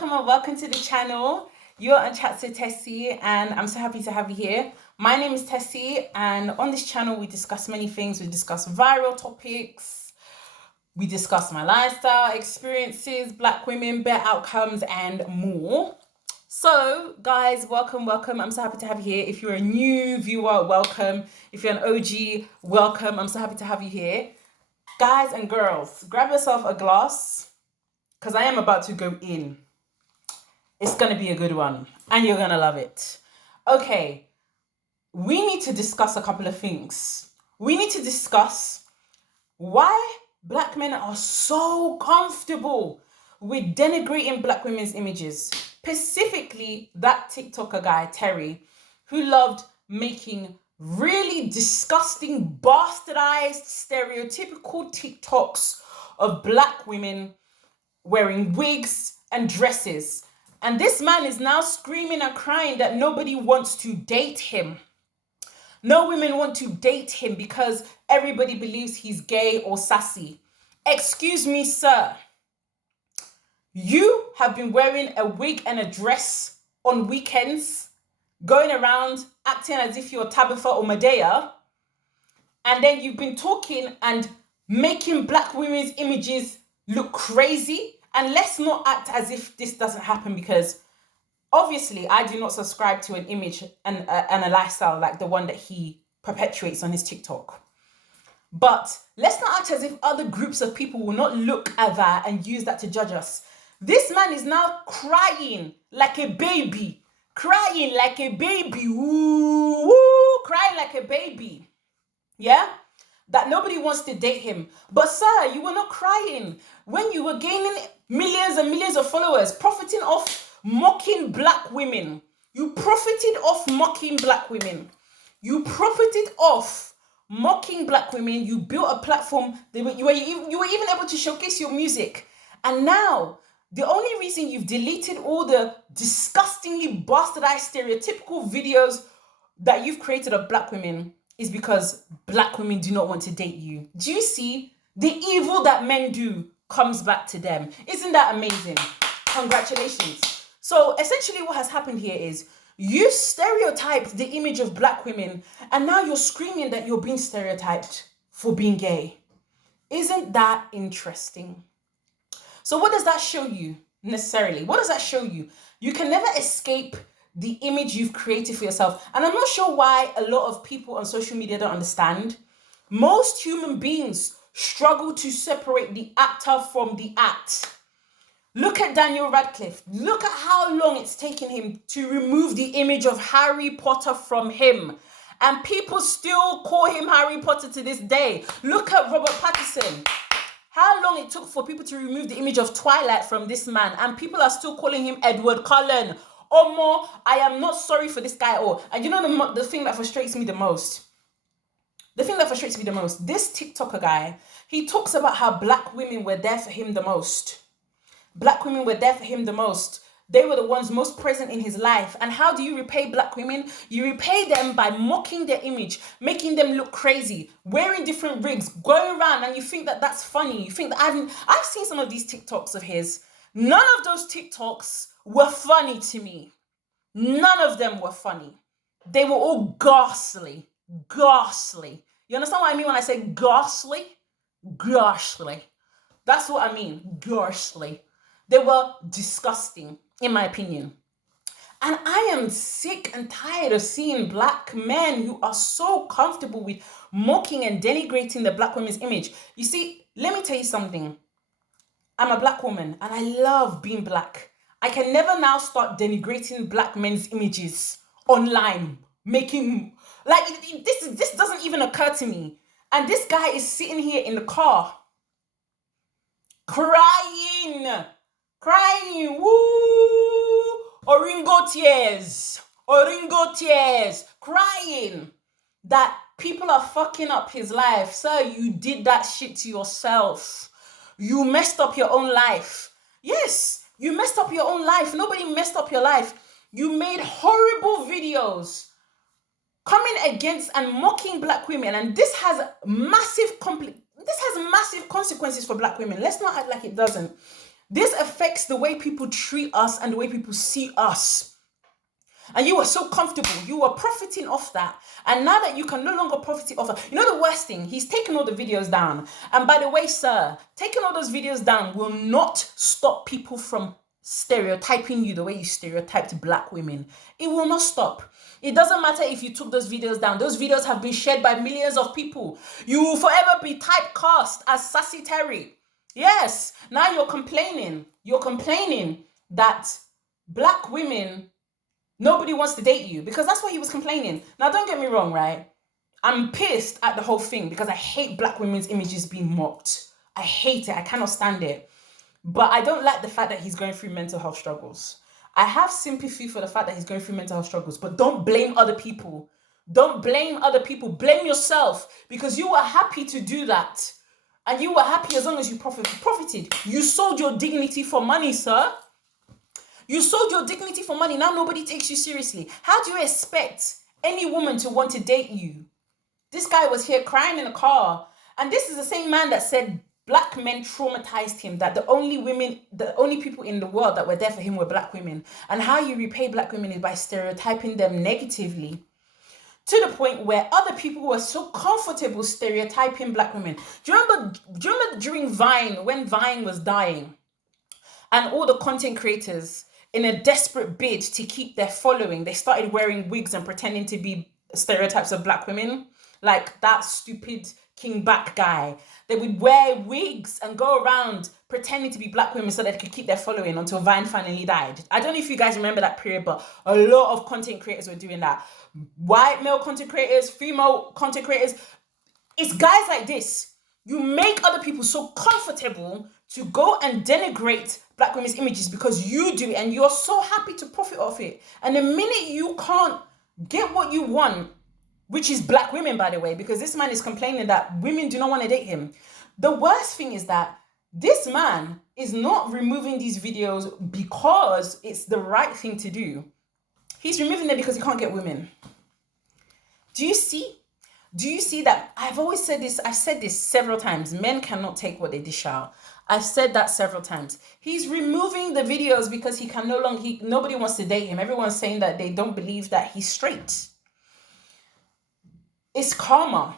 welcome and welcome to the channel. You're on Chat to Tessie and I'm so happy to have you here. My name is Tessie and on this channel we discuss many things. We discuss viral topics, we discuss my lifestyle, experiences, black women, better outcomes and more. So guys, welcome. I'm so happy to have you here. If you're a new viewer, welcome. If you're an OG, welcome. I'm so happy to have you here. Guys and girls, grab yourself a glass because I am about to go in. It's going to be a good one and you're going to love it. Okay, we need to discuss a couple of things. We need to discuss why black men are so comfortable with denigrating black women's images. Specifically, that TikToker guy, Terry, who loved making really disgusting, bastardized, stereotypical TikToks of black women wearing wigs and dresses. And this man is now screaming and crying that nobody wants to date him. No women want to date him because everybody believes he's gay or sassy. Excuse me, sir. You have been wearing a wig and a dress on weekends, going around acting as if you're Tabitha or Medea, and then you've been talking and making black women's images look crazy. And let's not act as if this doesn't happen, because obviously I do not subscribe to an image and a lifestyle like the one that he perpetuates on his TikTok. But let's not act as if other groups of people will not look at that and use that to judge us. This man is now crying like a baby. Crying like a baby. Woo, woo, crying like a baby. Yeah? That nobody wants to date him. But sir, you were not crying when you were gaining millions and millions of followers, profiting off mocking black women. You profited off mocking black women. You profited off mocking black women. You built a platform that you were even able to showcase your music. And now, the only reason you've deleted all the disgustingly bastardized stereotypical videos that you've created of black women is because black women do not want to date you. Do you see? The evil that men do comes back to them. Isn't that amazing? Congratulations. So essentially what has happened here is you stereotyped the image of black women and now you're screaming that you're being stereotyped for being gay. Isn't that interesting? So what does that show you necessarily? What does that show you? You can never escape the image you've created for yourself. And I'm not sure why a lot of people on social media don't understand. Most human beings struggle to separate the actor from the act. Look at Daniel Radcliffe. Look at how long it's taken him to remove the image of Harry Potter from him. And people still call him Harry Potter to this day. Look at Robert Pattinson. How long it took for people to remove the image of Twilight from this man, and people are still calling him Edward Cullen. Omo, I am not sorry for this guy at all. And you know the thing that frustrates me the most? This TikToker guy, he talks about how black women were there for him the most. Black women were there for him the most. They were the ones most present in his life. And how do you repay black women? You repay them by mocking their image, making them look crazy, wearing different wigs, going around, and you think that that's funny. You think that I've seen some of these TikToks of his. None of those TikToks were funny to me. None of them were funny. They were all ghastly. Ghastly. You understand what I mean when I say ghastly? Ghastly. That's what I mean. Ghastly. They were disgusting, in my opinion. And I am sick and tired of seeing black men who are so comfortable with mocking and denigrating the black women's image. You see, let me tell you something. I'm a black woman and I love being black. I can never now start denigrating black men's images online, making, like, this doesn't even occur to me. And this guy is sitting here in the car, crying, woo, Oringo tears, crying that people are fucking up his life. Sir, you did that shit to yourself. You messed up your own life. Yes, you messed up your own life. Nobody messed up your life. You made horrible videos coming against and mocking black women, and this has massive consequences for black women. Let's not act like it doesn't. This affects the way people treat us and the way people see us. And you were so comfortable. You were profiting off that. And now that you can no longer profit off that, you know the worst thing? He's taken all the videos down. And by the way, sir, taking all those videos down will not stop people from stereotyping you the way you stereotyped black women. It will not stop. It doesn't matter if you took those videos down. Those videos have been shared by millions of people. You will forever be typecast as Sassy Terry. Yes. Now you're complaining. You're complaining that black women, nobody wants to date you, because that's what he was complaining. Now, don't get me wrong, right? I'm pissed at the whole thing because I hate black women's images being mocked. I hate it. I cannot stand it. But I don't like the fact that he's going through mental health struggles. I have sympathy for the fact that he's going through mental health struggles, but don't blame other people. Don't blame other people. Blame yourself, because you were happy to do that. And you were happy as long as you profited. You sold your dignity for money, sir. You sold your dignity for money. Now nobody takes you seriously. How do you expect any woman to want to date you? This guy was here crying in a car. And this is the same man that said black men traumatized him, that the only people in the world that were there for him were black women. And how you repay black women is by stereotyping them negatively, to the point where other people were so comfortable stereotyping black women. Do you remember during Vine, when Vine was dying, and all the content creators, in a desperate bid to keep their following, they started wearing wigs and pretending to be stereotypes of black women? Like that stupid King Back guy. They would wear wigs and go around pretending to be black women so that they could keep their following until Vine finally died. I don't know if you guys remember that period, but a lot of content creators were doing that. White male content creators, female content creators. It's guys like this. You make other people so comfortable to go and denigrate black women's images because you do it and you're so happy to profit off it. And the minute you can't get what you want, which is black women, by the way, because this man is complaining that women do not want to date him. The worst thing is that this man is not removing these videos because it's the right thing to do. He's removing them because he can't get women. Do you see? Do you see that? I've always said this. I've said this several times. Men cannot take what they dish out. I've said that several times. He's removing the videos because he can no longer, nobody wants to date him. Everyone's saying that they don't believe that he's straight. It's karma.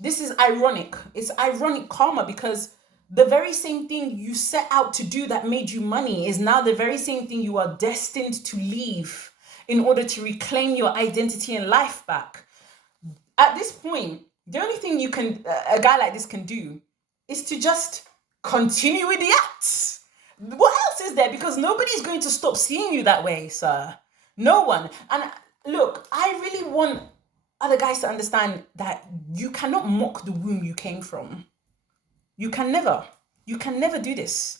This is ironic. It's ironic karma, because the very same thing you set out to do that made you money is now the very same thing you are destined to leave in order to reclaim your identity and life back. At this point, the only thing a guy like this can do is to just continue with the acts. What else is there? Because nobody's going to stop seeing you that way, sir. No one. And look, I really want other guys to understand that you cannot mock the womb you came from. You can never do this.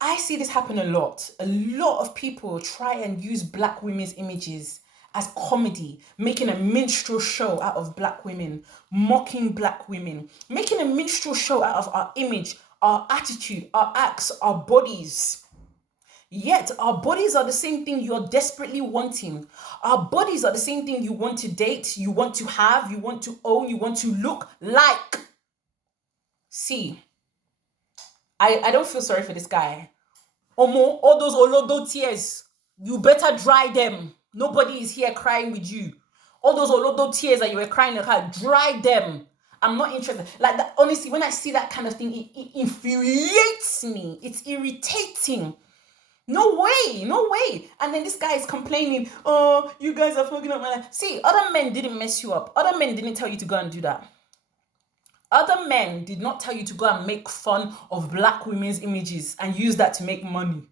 I see this happen a lot. A lot of people try and use black women's images as comedy, making a minstrel show out of black women, mocking black women, making a minstrel show out of our image, our attitude, our acts, our bodies. Yet our bodies are the same thing you're desperately wanting. Our bodies are the same thing you want to date, you want to have, you want to own, you want to look like. See, I don't feel sorry for this guy. Omo, all those olodo tears, you better dry them. Nobody is here crying with you. All those olodo tears that you were crying in the car, dry them. I'm not interested. Like that, honestly, when I see that kind of thing, it infuriates me. It's irritating. No way. And then this guy is complaining, oh, you guys are fucking up my life. See, other men didn't mess you up. Other men didn't tell you to go and do that. Other men did not tell you to go and make fun of black women's images and use that to make money.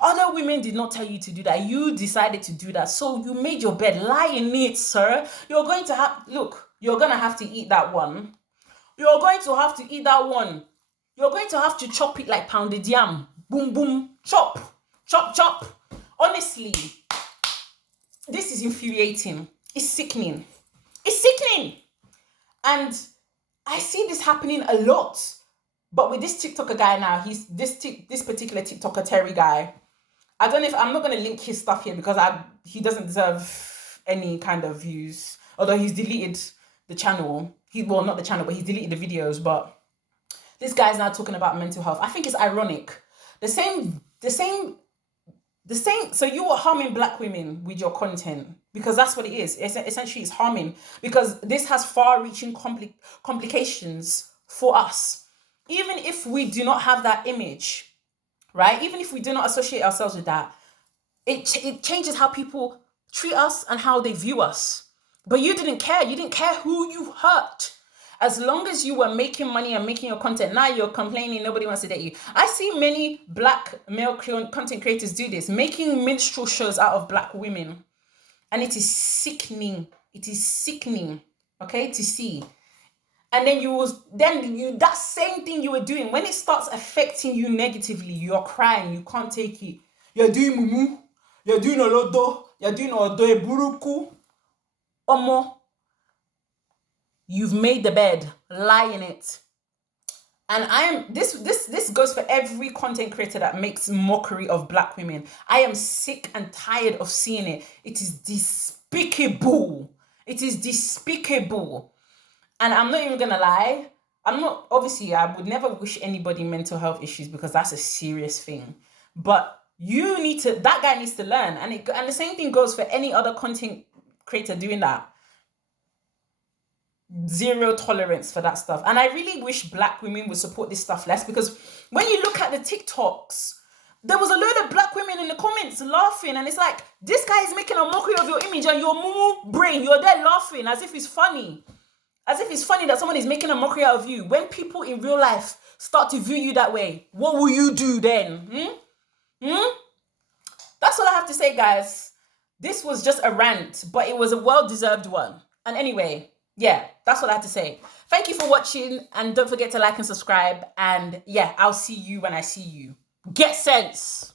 Other women did not tell you to do that. You decided to do that. So you made your bed. Lie in it, sir. You're going to have to eat that one. You're going to have to eat that one. You're going to have to chop it like pounded yam. Boom, boom, chop. Chop, chop. Honestly, this is infuriating. It's sickening. It's sickening. And I see this happening a lot. But with this TikToker guy now, he's this particular TikToker Terry guy. I don't know if I'm not going to link his stuff here because he doesn't deserve any kind of views. Although he's deleted the channel. Not the channel, but he's deleted the videos. But this guy's now talking about mental health. I think it's ironic the same. So you are harming black women with your content, because that's what it is. Essentially, it's harming, because this has far-reaching complications for us. Even if we do not have that image, right? Even if we do not associate ourselves with that, it changes how people treat us and how they view us. But you didn't care. You didn't care who you hurt. As long as you were making money and making your content, now you're complaining nobody wants to date you. I see many black male content creators do this, making minstrel shows out of black women. And it is sickening. It is sickening, okay, to see. And then that same thing you were doing, when it starts affecting you negatively, you're crying, you can't take it. You're doing mumu, you're doing olodo, you're doing odoe buruku. Omo, you've made the bed, lie in it. And I am this goes for every content creator that makes mockery of black women. I am sick and tired of seeing it. It is despicable. It is despicable. And I'm not even gonna lie. Obviously, I would never wish anybody mental health issues, because that's a serious thing. But that guy needs to learn. And the same thing goes for any other content creator doing that. Zero tolerance for that stuff. And I really wish black women would support this stuff less, because when you look at the TikToks, there was a load of black women in the comments laughing, and it's like, this guy is making a mockery of your image, and your mumu brain, you're there laughing as if it's funny. As if it's funny that someone is making a mockery out of you. When people in real life start to view you that way, what will you do then? That's all I have to say, guys. This was just a rant, but it was a well-deserved one. And anyway, yeah, that's what I have to say. Thank you for watching, and don't forget to like and subscribe. And yeah, I'll see you when I see you. Get sense.